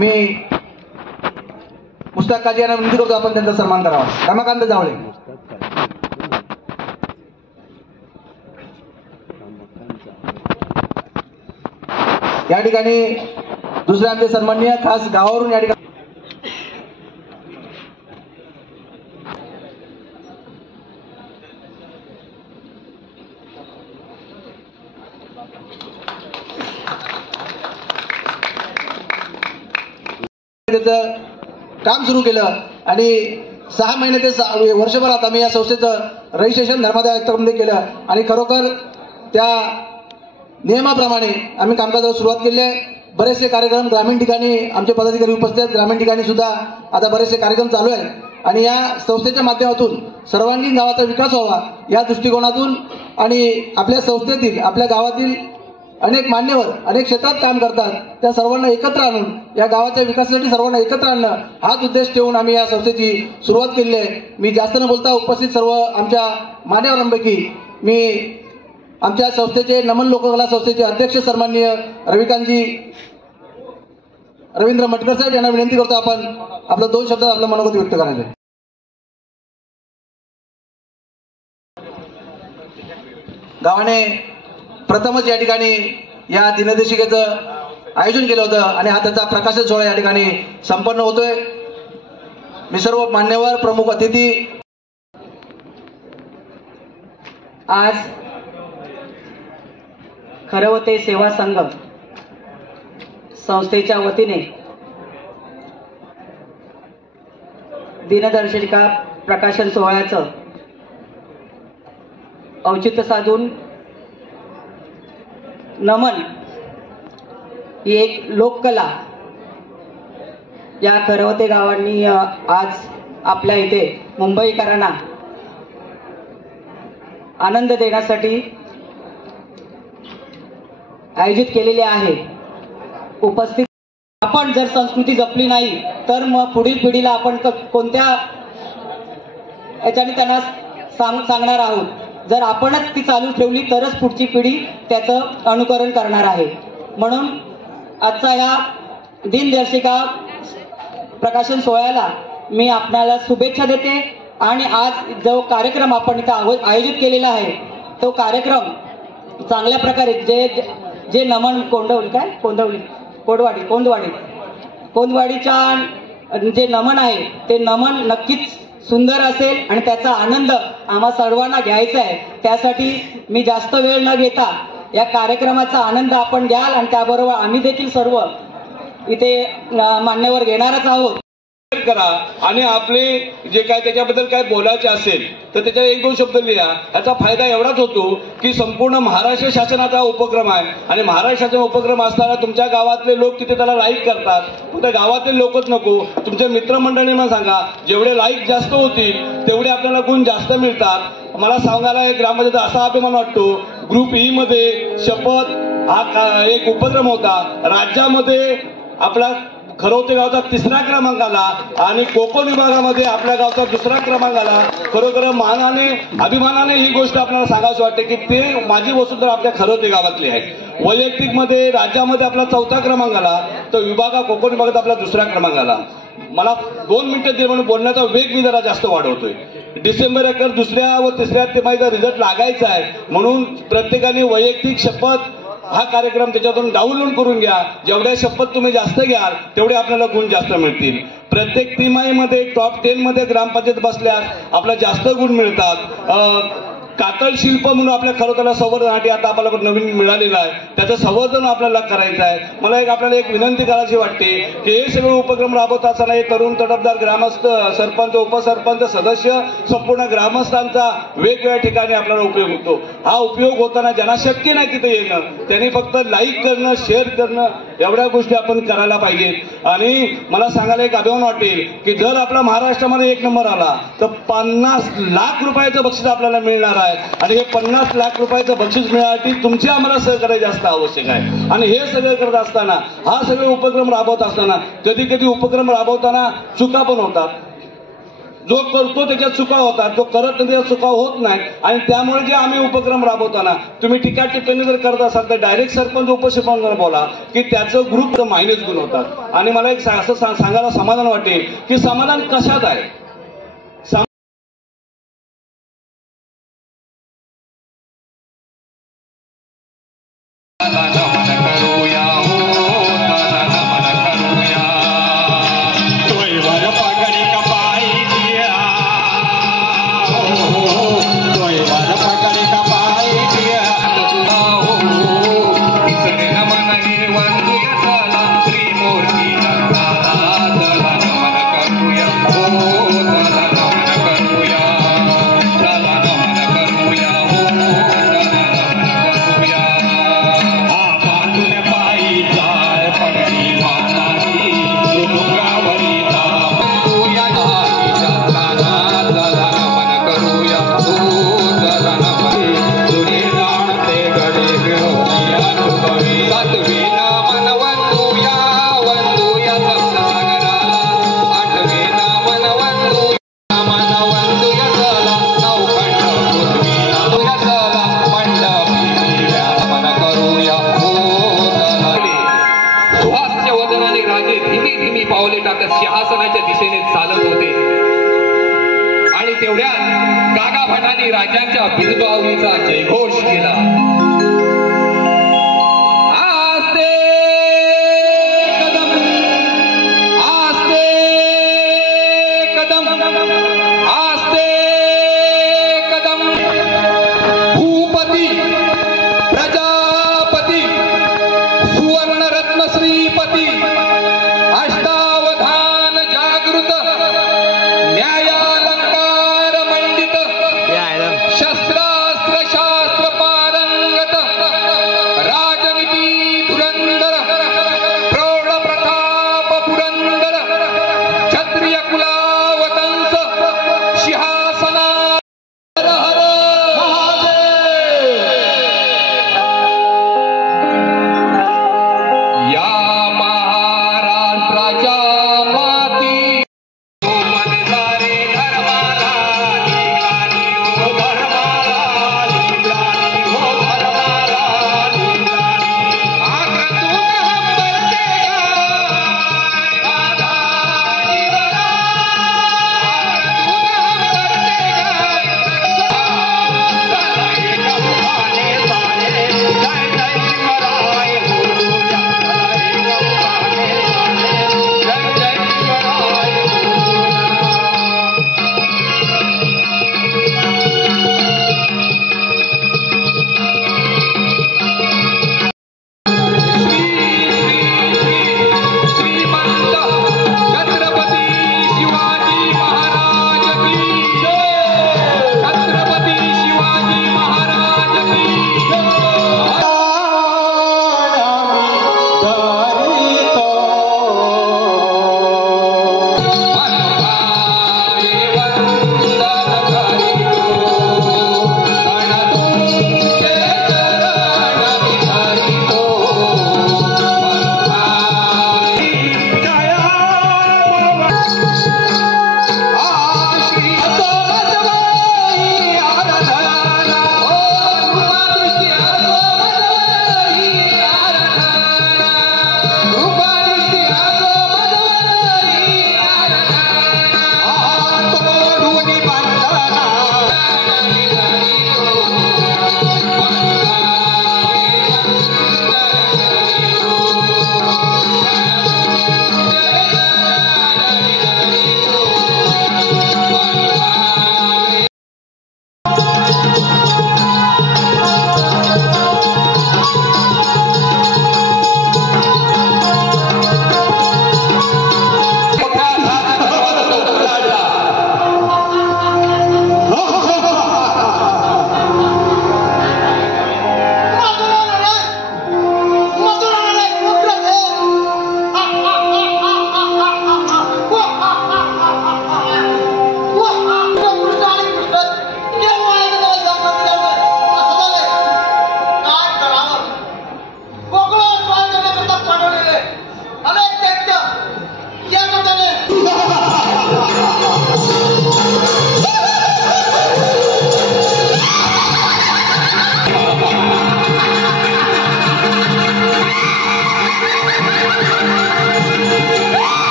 मी मुस्ताक काजी यांना विनंती करतो आपण त्यांचा सन्मान करावा. रमाकांत जावळे. या ठिकाणी दुसरे आमचे सन्माननीय खास गावावरून या ठिकाणी काम सुरू केलं आणि 6 महिने ते वर्षभरात आम्ही या संस्थेचं रजिस्ट्रेशन धर्मादाय आयुक्तालयामध्ये केलं आणि खरोखर त्या नियमाप्रमाणे आम्ही कामकाजाला सुरुवात केली आहे. बरेचसे कार्यक्रम ग्रामीण ठिकाणी आमचे पदाधिकारी उपस्थित आहेत. ग्रामीण ठिकाणी सुद्धा आता बरेचसे कार्यक्रम चालू आहेत आणि या संस्थेच्या माध्यमातून सर्वांगीण गावाचा विकास व्हावा या दृष्टिकोनातून आणि आपल्या संस्थेतील आपल्या गावातील अनेक मान्यवर अनेक क्षेत्रात काम करतात त्या सर्वांना एकत्र आणून या गावाच्या विकासासाठी सर्वांना एकत्र आणणं हाच उद्देश ठेवून आम्ही या संस्थेची सुरुवात केली आहे. मी जास्त न बोलता उपस्थित सर्व आमच्या मान्यवरांपैकी मी आमच्या संस्थेचे नमन लोककला संस्थेचे अध्यक्ष सन्माननीय रविकांतजी रवींद्र मटकर साहेब यांना विनंती करतो आपण आपलं 2 शब्दात आपलं मनोगत व्यक्त करायचं. गावाने प्रथमच या ठिकाणी या दिनदर्शिकेचं आयोजन केलं होतं आणि हा त्याचा प्रकाशन सोहळा या ठिकाणी संपन्न होतोय. मी सर्व मान्यवर प्रमुख अतिथी आज खरवते सेवा संघ संस्थेच्या वतीने दिनदर्शिका प्रकाशन सोहळ्याचं औचित्य साधून नमन ही एक लोककला या खरवते गावांनी आज आपल्या इथे मुंबईकरांना आनंद देण्यासाठी आयोजित केलेले आहे. उपस्थित आपण जर संस्कृती जपली नाही तर मग पुढील पिढीला आपण कोणत्या याच्याने त्यांना सांगणार आहोत. जर आपणच ती चालू ठेवली तरच पुढची पिढी त्याचं अनुकरण करणार आहे. म्हणून आजचा या दिनदर्शिका प्रकाशन सोहळ्याला मी आपल्याला शुभेच्छा देते आणि आज जो कार्यक्रम आपण इथं आयोजित केलेला आहे तो कार्यक्रम चांगल्या प्रकारे जे नमन कोंदवाडीच्या जे नमन आहे ते नमन नक्कीच सुंदर असेल आणि त्याचा आनंद आम्हा सर्वांना घ्यायचा आहे. त्यासाठी मी जास्त वेळ न घेता या कार्यक्रमाचा आनंद आपण घ्याल आणि त्याबरोबर आम्ही देखील सर्व इथे मान्यवर घेणारच आहोत. करा आणि आपले जे काय त्याच्याबद्दल काय बोलायचे असेल तर त्याच्या 1-2 शब्द लिहा. याचा फायदा एवढाच होतो की संपूर्ण महाराष्ट्र शासनाचा उपक्रम आहे आणि महाराष्ट्र शासन उपक्रम असताना तुमच्या गावातले लोक तिथे त्याला लाईक करतात. फक्त गावातले लोकच नको तुमच्या मित्रमंडळींना सांगा जेवढे लाईक जास्त होतील तेवढे आपल्याला गुण जास्त मिळतात. मला सांगायला एक ग्रामपंचायत असा अभिमान वाटतो ग्रुप ई मध्ये शपथ हा एक उपक्रम होता. राज्यामध्ये आपला खरवते गावचा 3रा क्रमांक आला आणि कोकण विभागामध्ये आपल्या गावचा 2रा क्रमांक आला. खरोखर मानाने अभिमानाने ही गोष्ट आपल्याला सांगायची वाटते की ते माझी वसुंधरा आपल्या खरवते गावातली आहे. वैयक्तिक मध्ये राज्यामध्ये आपला 4था क्रमांक आला तर कोकण विभागात आपला 2रा क्रमांक आला. मला 2 मिनिटं दे म्हणून बोलण्याचा वेग मी जरा जास्त वाढवतोय. डिसेंबर 1 2ऱ्या व 3ऱ्या तिमाहीचा रिझल्ट लागायचा आहे म्हणून प्रत्येकाने वैयक्तिक शपथ हा कार्यक्रम त्याच्यातून डाउनलोड करून घ्या. जेवढ्या शपथ तुम्ही जास्त घ्याल तेवढे आपल्याला गुण जास्त मिळतील. प्रत्येक तिमाहीमध्ये टॉप 10 मध्ये ग्रामपंचायत बसल्यास आपल्याला जास्त गुण मिळतात. कातळ शिल्प म्हणून आपल्या खरोखर संवर्धनासाठी आता आपल्याला नवीन मिळालेलं आहे त्याचं संवर्धन आपल्याला करायचं आहे. मला आपल्याला एक विनंती करायची वाटते की हे सगळे उपक्रम राबवत असताना हे तरुण तडफदार ग्रामस्थ सरपंच उपसरपंच सदस्य संपूर्ण ग्रामस्थांचा वेगवेगळ्या ठिकाणी आपल्याला उपयोग होतो. हा उपयोग होताना ज्यांना शक्य नाही तिथे येणं त्यांनी फक्त लाईक करणं शेअर करणं एवढ्या गोष्टी आपण करायला पाहिजेत. आणि मला सांगायला एक अभिमान वाटेल की जर आपला महाराष्ट्रामध्ये 1 नंबर आला तर 50 लाख रुपयाचं बक्षीस आपल्याला मिळणार आहे आणि हे 50 लाख रुपयाचं बक्षीस मिळण्यासाठी तुमचे आम्हाला सहकार्य जास्त आवश्यक आहे. आणि हे सगळं करत असताना हा सगळे उपक्रम राबवत असताना कधी कधी उपक्रम राबवताना चुका पण होतात. जो करतो त्याच्यात चुका होतात, जो करत नाही त्याच्यात चुका होत नाही. आणि त्यामुळे जे आम्ही उपक्रम राबवताना तुम्ही टीका टिप्पणी जर करत असाल तर डायरेक्ट सरपंच उपसरपंच बोला की त्याचं ग्रुप मायनस गुण होतात. आणि मला एक असं सांगायला समाधान वाटेल की समाधान कशात आहे. सिंहासनाच्या दिशेने चालत होते आणि तेवढ्यात काका भटांनी राजांच्या बिजबावलीचा जयघोष केला. आस्ते कदम आस्ते कदम आस्ते कदम भूपती प्रजापती सुवर्णरत्न श्रीपती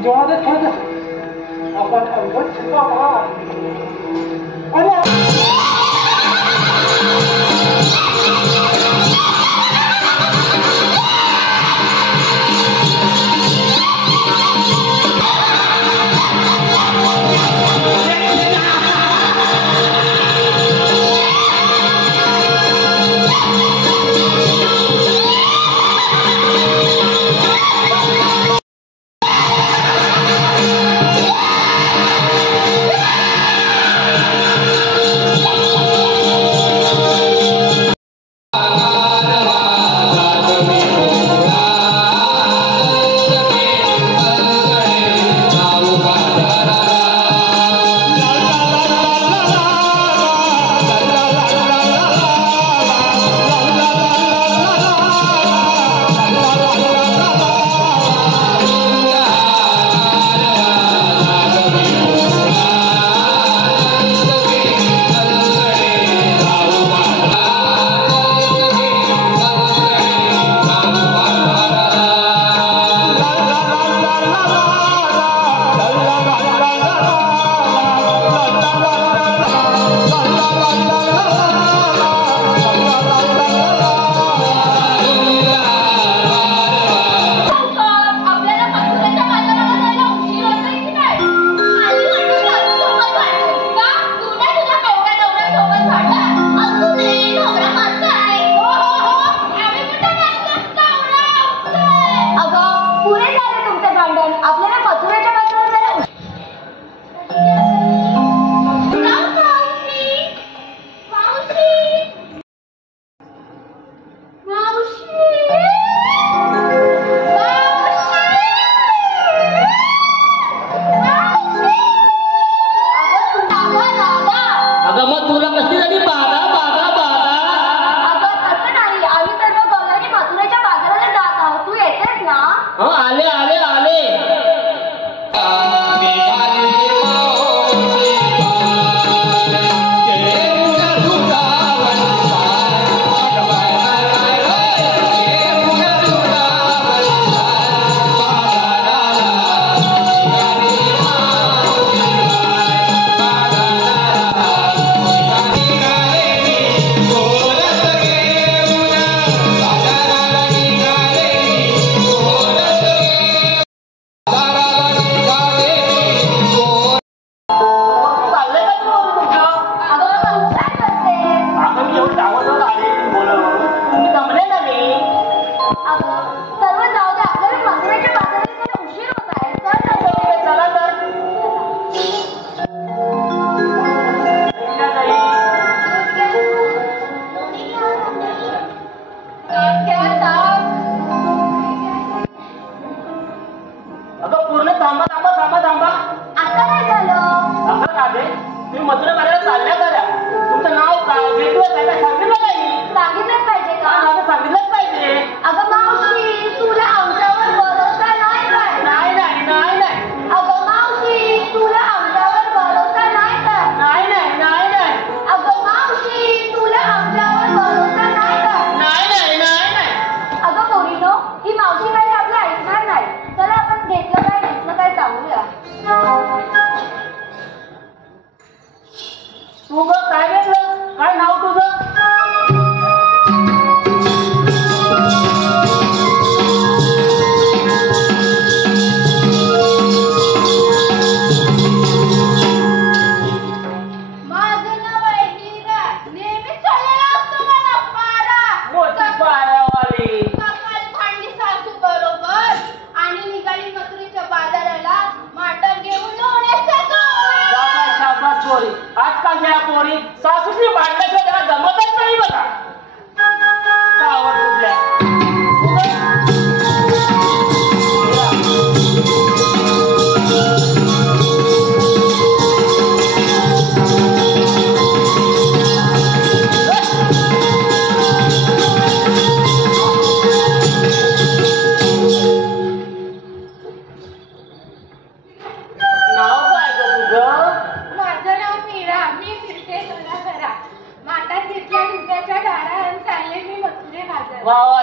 मंजुळाने ठरलं आपण अवघड शिकवा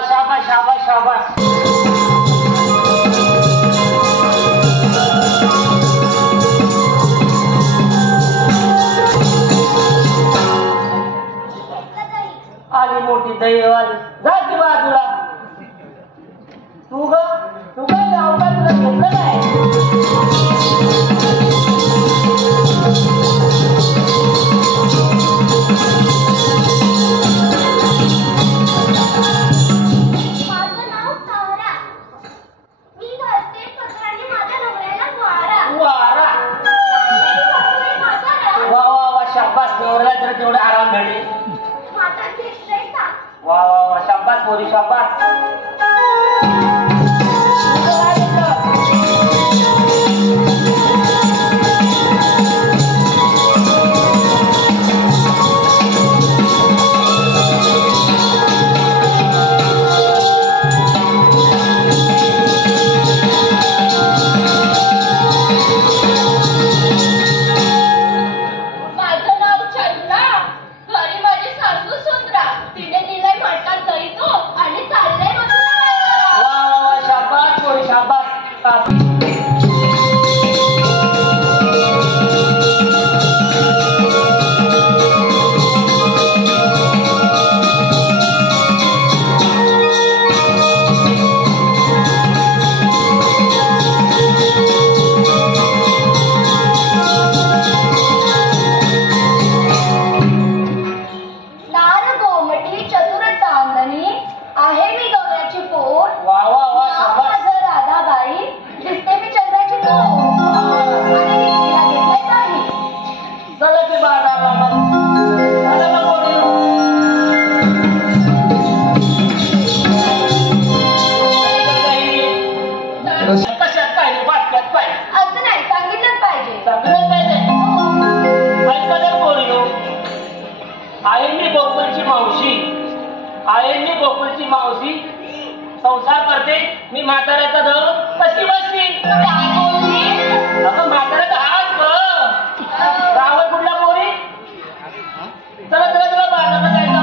शाबाश शाबाश शाबाश दैवाल जा की बाजूला. तू काय गाव का तुला घेतलं नाही. शाबास नवऱ्याला तर तेवढा आराम भेटेल. वा वा वा शाबास पोरी शाबास. आईंनी गोकुळची मावशी संसार करते. मी म्हाताऱ्याचा धर कशी बसली. अगं म्हाताऱ्याचा हात गावात कुठला पोरी. चला चला चला बाजारात जायचं.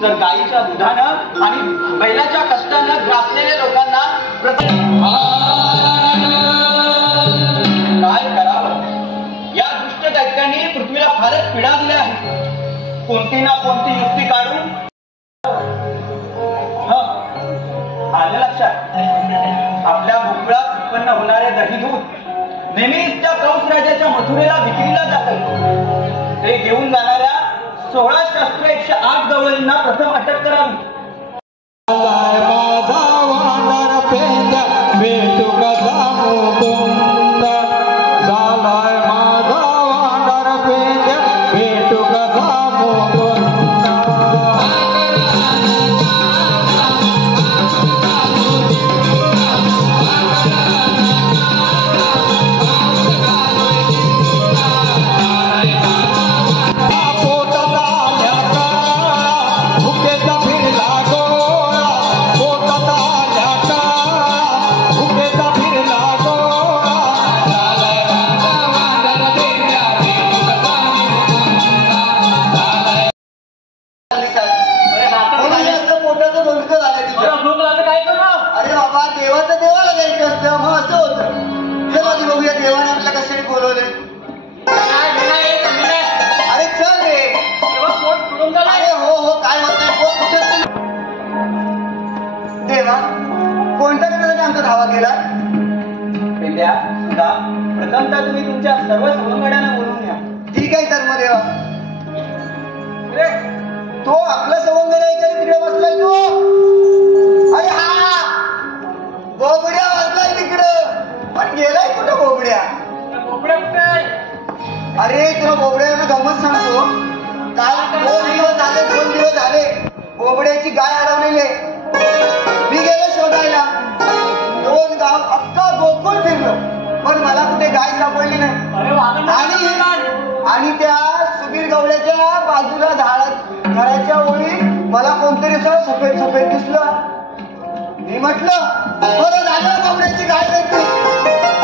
जर गायीच्या दुधानं आणि बैलाच्या कष्टानं ग्रासलेल्या लोकांना काय करावं. या दुष्ट दैत्यांनी पृथ्वीला फारच पीडा दिल्या आहेत. कोणती ना कोणती युक्ती काढून आलं लक्षात. आपल्या गोकुळात उत्पन्न होणारे दहीदूध नेहमीच त्या कंस राजाच्या मथुरेला विक्रीला जातात. ते घेऊन जाणाऱ्या 16 शस्त्र 108 गवळींना प्रथम अटक करावी. प्रथमतः तुम्ही तुमच्या सर्व सवंगड्यांना बोलवून घ्या. ठीक आहे धर्मदेवा. तो आपला सवंगड्या तिकडे बसलाय. तो अरे हा बोबड्या बसलाय तिकडं. पण गेलाय कुठं बोबड्या. बोबड्या कुठे. अरे तुला बोबड्यानं गमत सांगतो. काल 2 दिवस झाले गाय सापडली नाही. आणि त्या सुधीर गवळ्याच्या बाजूला झाडाच्या ओळी मला कोणतरी असं सफेद सफेद दिसलं. मी म्हटलं बरं झालं गवळ्याची गाय भेटली.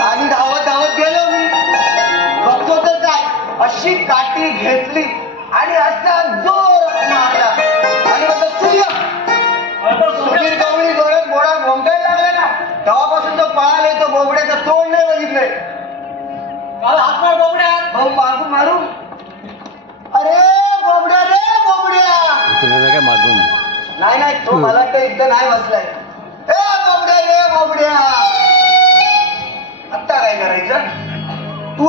आणि धावत धावत गेलो मी. बघतो तर काय अशी काठी घेतली आणि असा जोर मारला आणि म्हटलं सूर्य. सुधीर गवळी डोळ्यात मोडा भोंकायला लागला ना. तेव्हापासून तो पळाले. तो बोबड्याचं तोंड नाही बघितलंय. हात बोबड्या भाऊ मागून मारू. अरे बोबड्या रे बोबड्या. नाही नाही तो मला वाटतं इथं नाही बसलाय. ए बोबड्या रे बोबड्या. आता काय करायचं तू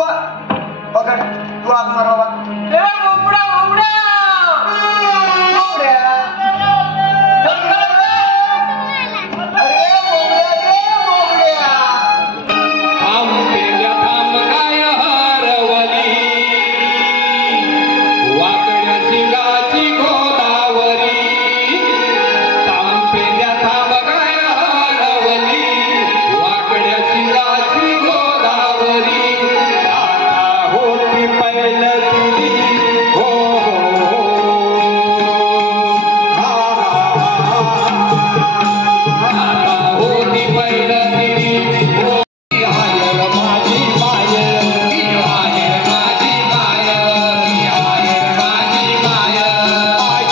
पकड तू आग मार बाबा. बोबड्या बोबड्या बोबड्या. अरे बोबड्या रे बोबड्या. आंबेल्या थांब काय हरवली वाकड्या शिंगाची गोदावरी. आंबेल्या थांब काय हरवली वाकड्या शिंगाची गोदावरी. आता होती पहिलं तिरी हो हो आता होती पहिलं तिरी हो. आयर माझी मायर आयर माझी मायर आयर माझी मायर.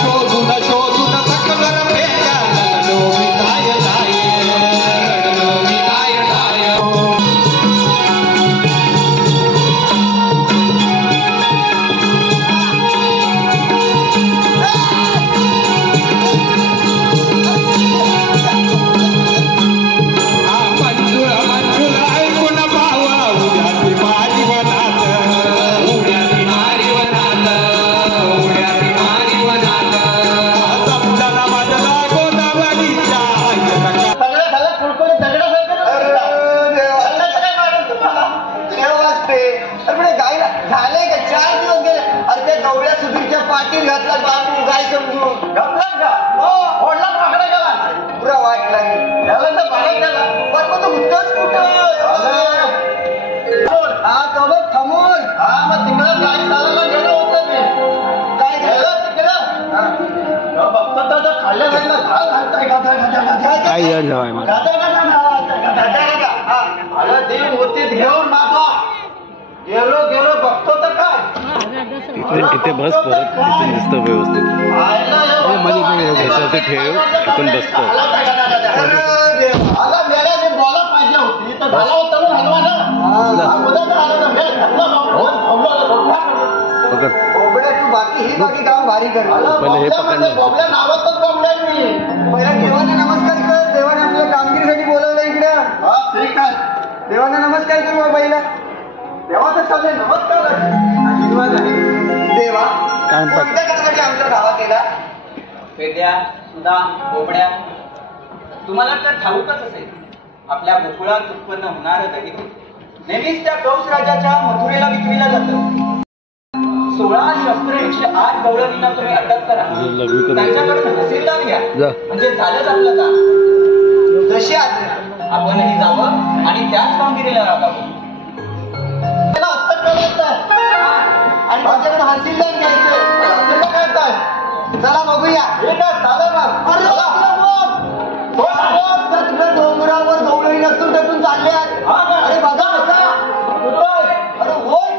शोधून शोधून तक्कर पेल्या रडलो मी काय काय रडलो मी काय काय. मंजूळ मंजूळ ऐकून भावा उड्याची मारी वनात उड्याची मारी वनात उड्याची मारी वनात. समजाना माझला गोदावरीच्या सगळं झालं कुडकुड दगडा गायला झालंय का 4 दिवस गेले. अरे त्या गवळ्या सुधीरच्या पाठीत घातला बापू गाय समजून घातला का ओढला माकडा गेला. पुरा वाट लागली त्याला तर भाडं त्याला पण मग तो उत्तरच कुठं. हा तो बघ थांबून. हा मग तिकडं गाय चालायला गेलो होतं मी. काय गेलं तिकडं बघतो तर खाल्ल्या जायला घाल घालताय गाधा गाधा गाधा गाधा गाधा गाधा. हा अरे ते होते घेऊन मागवा. गेलो गेलो बघतो तर काय इथे बस परत इथून दिसतं व्यवस्थित. याच्यावरती ठेव इथून बसतो. आला मेळ्या जे बोला पाहिजे होती तर झाला होता ना हलवा ना. पकड बोबड्या तू बाकी ही बाकी काम भारी कर. पहिले हे पकडलं. बोबड्या नावातच बोबड्या मी. पहिला देवाने नमस्कार कर. देवाने आपल्या कामगिरीसाठी बोलवलं इकडे. हा ठीक आहे. देवाने नमस्कार कर मग पहिला. देवा तर चालले नमस्कार आशीर्वाद आहे. देवा कोणत्या कामासाठी आमच्या गावात केला. पेट्या सुद्धा बोबड्या तुम्हाला तर ठाऊकच असेल आपल्या गोकुळात उत्पन्न होणारं दही नेहमीच त्या कंस राजाच्या मथुरेला विक्रीला जातं. 16 शस्त्र 108 गवळणींना तुम्ही अटक करा. त्यांच्याकडे तहसीलदार घ्या म्हणजे झालंच आपलं काम. जशी आज्ञा. आपणही जावं आणि त्याच कामगिरीला राबावं. आणि माझ्याकडे हसीलदार घ्यायचं काय. चला बघूया. डोंगरावर गवळी नसून त्यातून चालले आहेत. अरे बघा बघा. अरे होय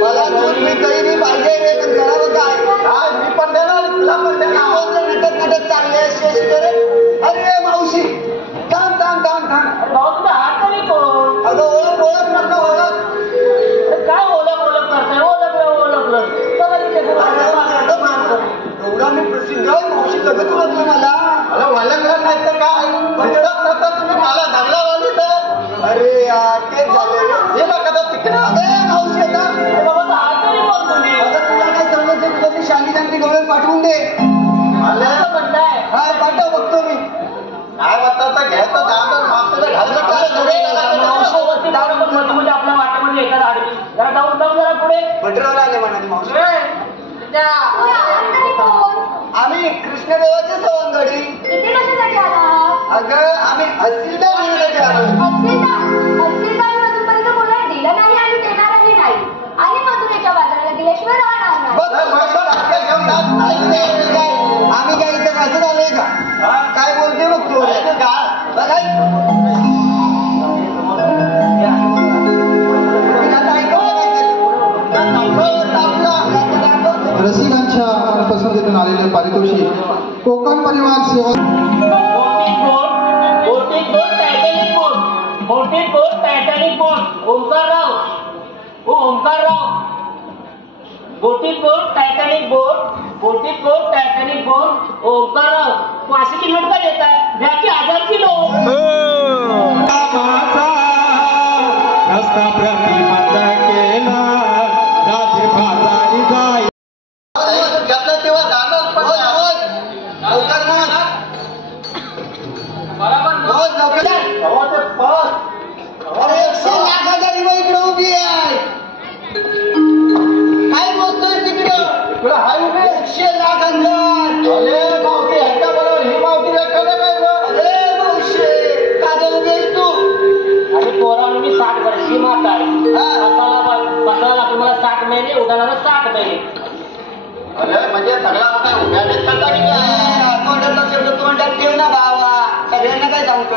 मला मी काही नाही पाहिजे रे, पण करावं काय? मी पण देणार, तुला पण देणार. नटत चांगले अरे मावशी थांब थांब थांब थांब. भाऊ तुझा हात तरी कोण? अगं ओळख ओळख नका ओळख. काय ओळख करताय? ओळखलं चला तिथे एवढा मी प्रसिद्ध मावशी लगत ओळखलं मला. अरे ओळखलं नाही तर काय म्हणतात नंतर तुम्ही मला धरला वाली तर. अरे यार तेच झाले हे बघा तिकडे. अरे मावशी आता बाबा हात तरी कोण तुम्ही? आता तुला काय समजायचं तुला ती शाली चांगली गवळण पाठवून दे. असं म्हणताय? हा पाठव बघतो मी. काय म्हणतात तर घ्यायचं दांडा मागचं घालणं काय मावशी मध्ये आपल्या वाट्यामध्ये एखादा आडवी जरा जाऊन जरा पुढे भटरावला आले म्हणाले मावशी. आम्ही कृष्णदेवाचे सवंगडी. इथे कशासाठी आला? अगं आम्ही हसीलदार म्हणण्यासाठी आलो. अजूनपर्यंत कोणाला दिलं नाही आणि देणारही नाही आणि मधुरेच्या बाजाराला दिल्याशिवाय राहणार नाही. आम्ही काय इथं असं झालंय का? काय बोलते बघ तू रसिकांच्या पसंतीतून आलेले पारितोषिक कोकण परिवार सेवा टायटॅनिक बोट ओंकारराव टायटॅनिक बोट ओंकारराव 500 किलो का देतात द्या की 1000 किलो. रस्ता प्रतिबंध केला राजे बाजारी जाई. घेतलं तेव्हा दानच पडला. अरे 100 लाखाची बाई इकडे उभी आहे. काय बोलतोय तिकडं हाय उभी 100 लाख अंदर. अरे मावशी ह्याच्या बरोबर ही मावशी अरे मावशी का उभी आहेस तू? अरे पोरांनो मी 60 वर्षी माता आहे. बसायला तुम्हाला 60 महिने उदाहरणाला 60 महिने. अरे म्हणजे सगळा काय उभ्या देतात आणि तोंडातला शब्द तोंडात ठेव ना बाबा. सगळ्यांना काय सांगतो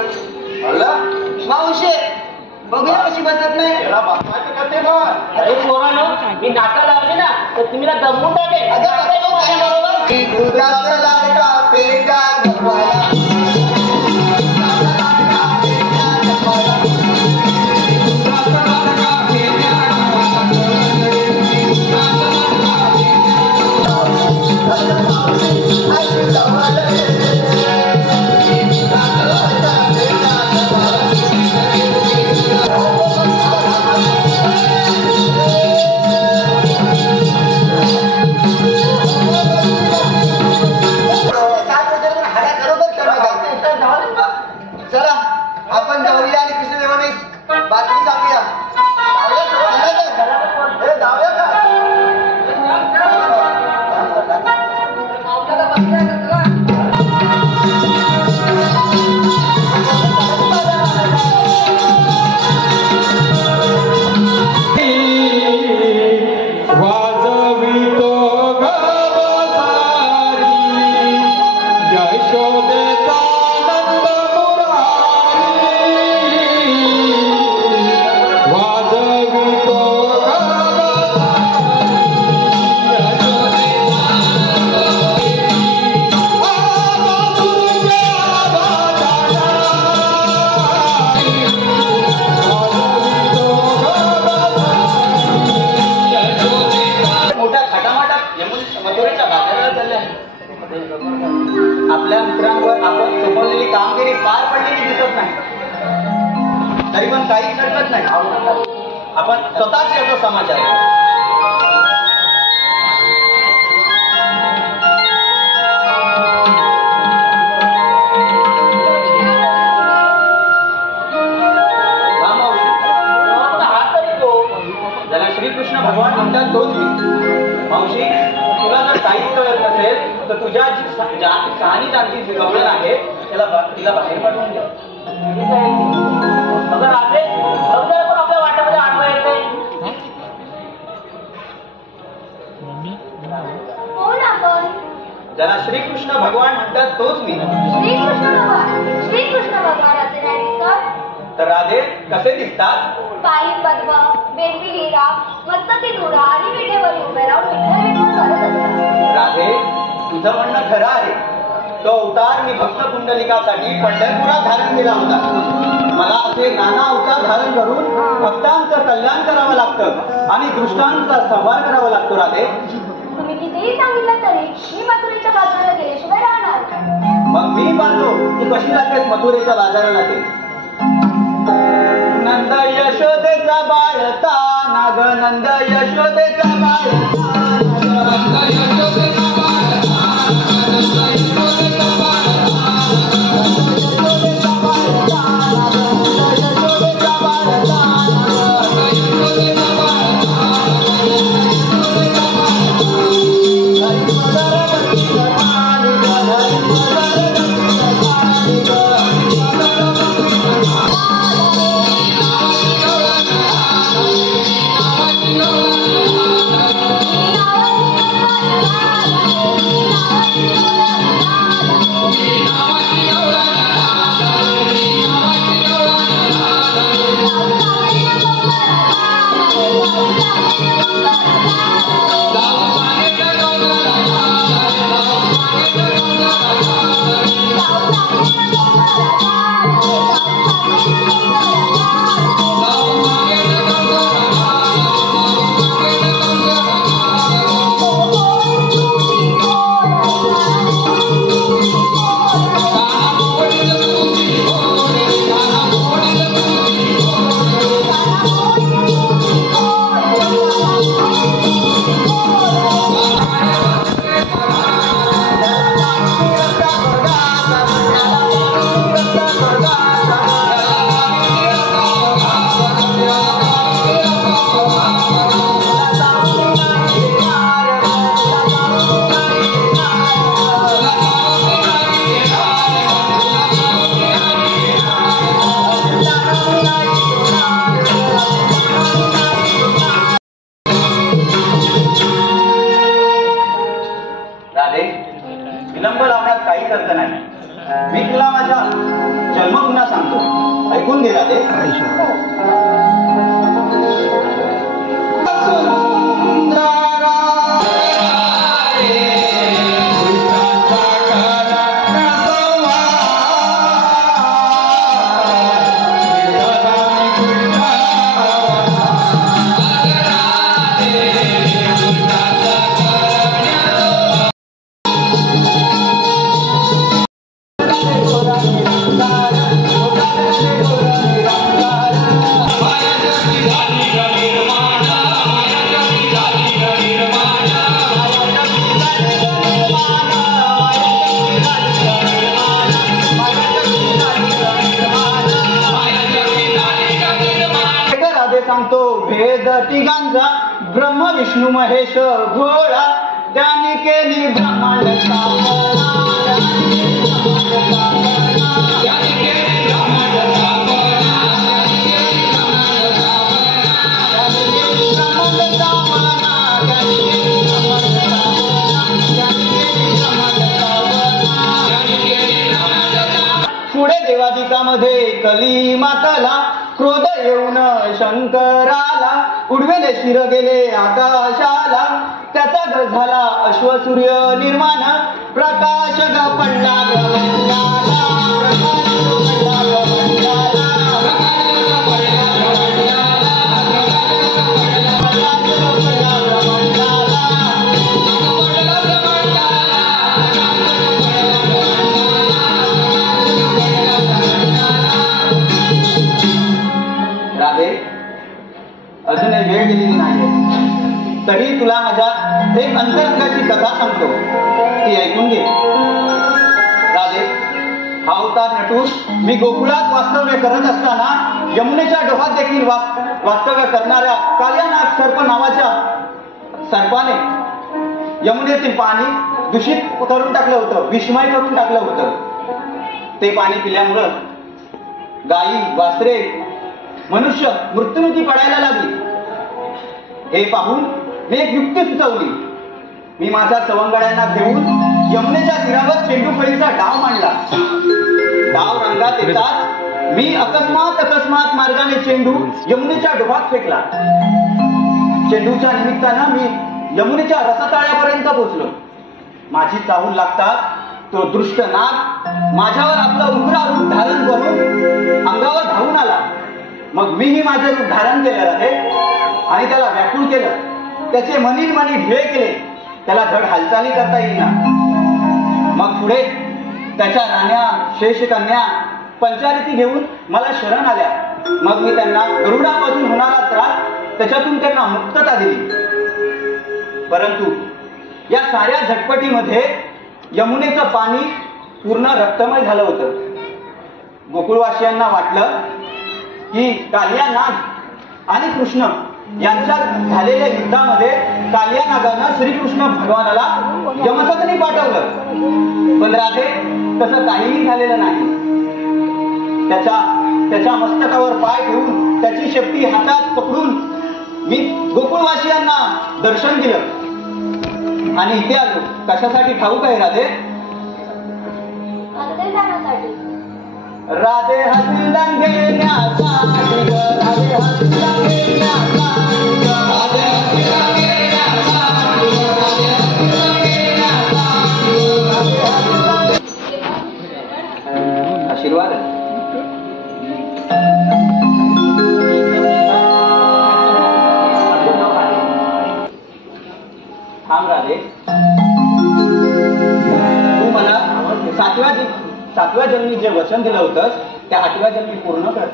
मावशी बघूया कशी बसत नाही. अरे पोरांनो मी नाका लावली ना तर तुम्ही ना दमून टाकेल. दुधाचा लाडका पेंडा गप्पाला. चला आपण जाऊया आणि कृष्णदेवाने बातमी सांगूया. जाऊया का? वाजवितो गवसारी यशोदेचा नंद मुरारी. वाजवितो मोठ्या खटामाटात मथुरेच्या बाजाराला चालले आहे. आपल्या मित्रांवर आपण सोपवलेली कामगिरी पार पडलेली दिसत नाही. तरी पण काहीच हरकत नाही. आपण स्वतःच याचा समाचार ज्याला श्रीकृष्ण भगवान म्हणतात तोच मी. मावशी तुला जर काहीच कळत नसेल तर तुझ्या जी कहाणी जाणती जी गवळण आहे तिला बाहेर पाठवून द्या. अगं राजे पण आपल्या वाट्यामध्ये आणता येत नाही. कोण आपण? ज्याला श्रीकृष्ण भगवान म्हणतात तोच मी. श्रीकृष्ण भगवानाचे नाही दिसत तर राधे कसे दिसतात? पायी पद्म, बेंबी हिरा, मस्तकी तुरा आणि विठेवर उभे राहून विठ्ठल करत असतात. राधे तुझं म्हणणं खरं आहे. तो अवतार मी भक्त कुंडलिकासाठी पंढरपुरात धारण केला होता. मला असे नाना अवतार धारण करून भक्तांचं कल्याण करावं लागतं आणि दुष्टांचा संहार करावा लागतो. राधे तुम्ही कितीही सांगितलं तरी मी मथुरेच्या बाजाराला गेल्याशिवाय राहणार. मग मी पाहतो तू कशी लागतेस मथुरेच्या बाजाराला. ते नंद यशोदेचा बाळता नाग, नंद यशोदेचा बाळता नंद यशोदेचा बाळता, नंद यशोदेचा बाळता, नंद यशोदेचा बाळता, नंद यशोदेचा बाळता, नंद यशोदेचा बाळता, यशोदेचा बाळता. हरी मदर गती गमानी ग, हरी मदर गती गमानी ग, हरी मदर गती गमानी. विलंब लावण्यात काहीच अर्थ नाही. मी तुला माझा जन्म पुन्हा सांगतो, ऐकून घे राधे. सांगतो भेद तिघांचा, ब्रह्म विष्णू महेश भोळा, त्याने केली ब्रह्मांड स्थापना, पुढे देवादिकामध्ये कली माताला क्रोध येऊन शंकराला, उडवेले शिर गेले आकाशाला, त्याचा घर झाला अश्वसूर्य निर्माण, प्रकाश ग पडला ब्रह्मांडाला, प्रकाश पडला ब्रह्मांडाला, राधे अजूनही वेळ दिलेली नाही, तरी तुला माझ्या एक अंतरंगाची कथा सांगतो, ती ऐकून घे. राधे हा अवतार नटून मी गोकुळात वास्तव्य करत असताना यमुनेच्या डोहात देखील वास्तव्य करणाऱ्या कालियानाग सर्प नावाच्या सर्पाने यमुनेतील पाणी दूषित करून टाकलं होतं, विषमय करून टाकलं होतं. ते पाणी पिल्यामुळं गायी वासरे मनुष्य मृत्युमुखी पडायला लागली. हे पाहून मी एक युक्ती सुचवली. मी माझ्या सवंगड्यांना घेऊन यमुनेच्या तीरावर चेंडू फळीचा डाव मांडला. डाव रंगात येताच मी अकस्मात मार्गाने चेंडू यमुनेच्या डोहात फेकला. चेंडूच्या निमित्तानं मी यमुनेच्या रसताळ्यापर्यंत पोहोचलो. माझी चाहूल लागताच तो दृष्ट नाग माझ्यावर आपलं उग्र रूप धारण करून अंगावर धावून आला. मग मीही माझं रूप धारण केलं राधे आणि त्याला व्याकुळ केलं. त्याचे मनी ढिळे केले. त्याला धड हालचाली करता येईना. मग पुढे त्याच्या राण्या शेषकन्या पंचारिती घेऊन मला शरण आल्या. मग मी त्यांना गरुडापासून होणारा त्रास त्याच्यातून त्यांना मुक्तता दिली. परंतु या साऱ्या झटपटीमध्ये यमुनेचं पाणी पूर्ण रक्तमय झालं होतं. गोकुळवासियांना वाटलं की कालिया नाग आणि कृष्ण यांच्यात झालेल्या युद्धामध्ये कालिया नागानं श्रीकृष्ण भगवानाला यमसदनी पाठवलं. पण राधे तसं काहीही झालेलं नाही. त्याच्या मस्तकावर पाय ठेवून त्याची शेपटी हातात पकडून मी गोकुळवासियांना दर्शन दिलं आणि इथे आलो. कशासाठी ठाऊक आहे राधे? राधे हसलं घेण्यासाठी, राधे हसलं घेण्यासाठी, राधे हसलं घेण्यासाठी, राधे हसलं घेण्यासाठी. आशीर्वाद थांब राधे. तू मला सातव्या जन्मी जे वचन दिलं होतंस त्या 8व्या जन्मी पूर्ण कर.